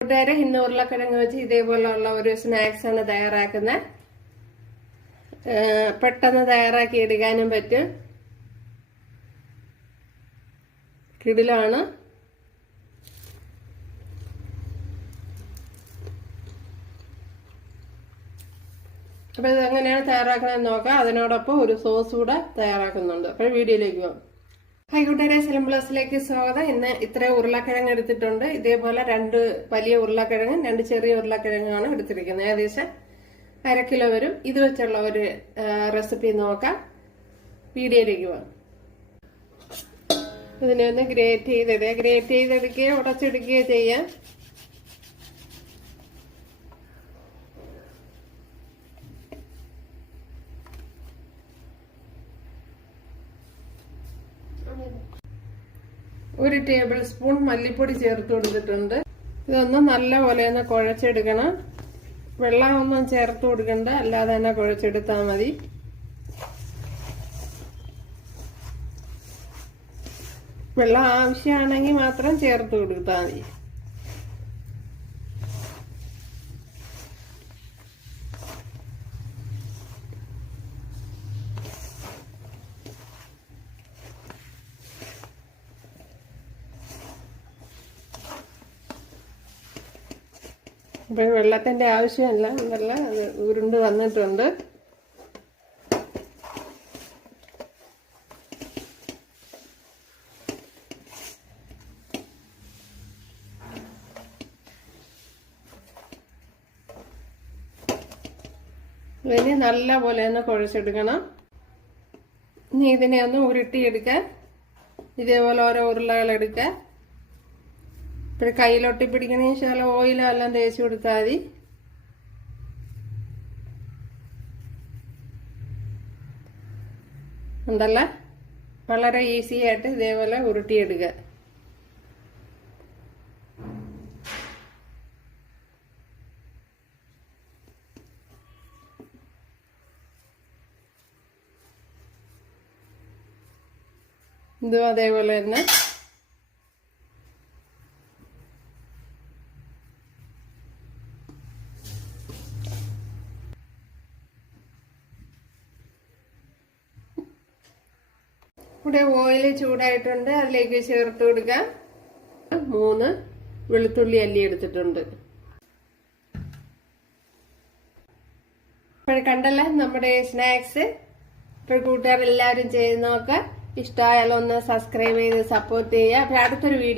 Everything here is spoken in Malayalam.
കൂട്ടുകാരെ, ഇന്ന് ഉരുളക്കിഴങ്ങ് വെച്ച് ഇതേപോലെയുള്ള ഒരു സ്നാക്സ് ആണ് തയ്യാറാക്കുന്നത്. പെട്ടെന്ന് തയ്യാറാക്കി എടുക്കാനും പറ്റും. കിടിലാണ്. അപ്പൊ ഇതെങ്ങനെയാണ് തയ്യാറാക്കണമെന്ന് നോക്കാം. അതിനോടൊപ്പം ഒരു സോസ് കൂടെ തയ്യാറാക്കുന്നുണ്ട്. അപ്പോൾ വീഡിയോയിലേക്ക് പോകാം. ഹായ് കൂട്ടുകാരെ, സെലം പ്ലസിലേക്ക് സ്വാഗതം. ഇന്ന് ഇത്രയും ഉരുളക്കിഴങ്ങ് എടുത്തിട്ടുണ്ട്. ഇതേപോലെ 2 വലിയ ഉരുളക്കിഴങ്ങും 2 ചെറിയ ഉരുളക്കിഴങ്ങാണ് എടുത്തിരിക്കുന്നത്. ഏകദേശം 1/2 കിലോ വരും. ഇത് വെച്ചുള്ള ഒരു റെസിപ്പി നോക്കാം. വീഡിയോയിലേക്ക് പോകാം. ഇതിനെ ഒന്ന് ഗ്രേറ്റ് ചെയ്തെടുക്കുകയോ ഉടച്ചെടുക്കുകയോ ചെയ്യാം. ഒരു ടേബിൾ സ്പൂൺ മല്ലിപ്പൊടി ചേർത്ത് കൊടുത്തിട്ടുണ്ട്. ഇതൊന്ന് നല്ലപോലെ ഒന്ന് കുഴച്ചെടുക്കണം. വെള്ളമൊന്നും ചേർത്ത് കൊടുക്കണ്ട, അല്ലാതെ തന്നെ കുഴച്ചെടുത്താൽ മതി. വെള്ളം ആവശ്യമാണെങ്കിൽ മാത്രം ചേർത്ത് കൊടുത്താൽ മതി. അപ്പൊ വെള്ളത്തിന്റെ ആവശ്യമല്ല, നല്ല ഉരുണ്ട് വന്നിട്ടുണ്ട്. ഇനി നല്ല പോലെ ഒന്ന് കുഴച്ചെടുക്കണം. ഇനി ഇതിനെ ഒന്ന് ഉരുട്ടിയെടുക്കാൻ ഇതേപോലെ ഓരോ ഉരുളകൾ എടുക്കാൻ. ഇപ്പോൾ കയ്യിലൊട്ടി പിടിക്കണേന് ശേഷം ഓയിലോ എല്ലാം തേച്ച് കൊടുത്താൽ മതി. ഉണ്ടല്ല, വളരെ ഈസി ആയിട്ട് ഇതേപോലെ ഉരുട്ടിയെടുക്കുക. ഇതും അതേപോലെ തന്നെ. ഇവിടെ ഓയിൽ ചൂടായിട്ടുണ്ട്. അതിലേക്ക് ചേർത്ത് കൊടുക്കാം. 3 വെളുത്തുള്ളി അല്ലി എടുത്തിട്ടുണ്ട്. ഇപ്പോൾ കണ്ടല്ലേ നമ്മുടെ സ്നാക്സ്. ഇപ്പോൾ കൂട്ടുകാരെല്ലാവരും ചെയ്ത് നോക്കുക. ഇഷ്ടമായാലും ഒന്ന് സബ്സ്ക്രൈബ് ചെയ്ത് സപ്പോർട്ട് ചെയ്യുക. അപ്പോൾ അടുത്തൊരു വീഡിയോ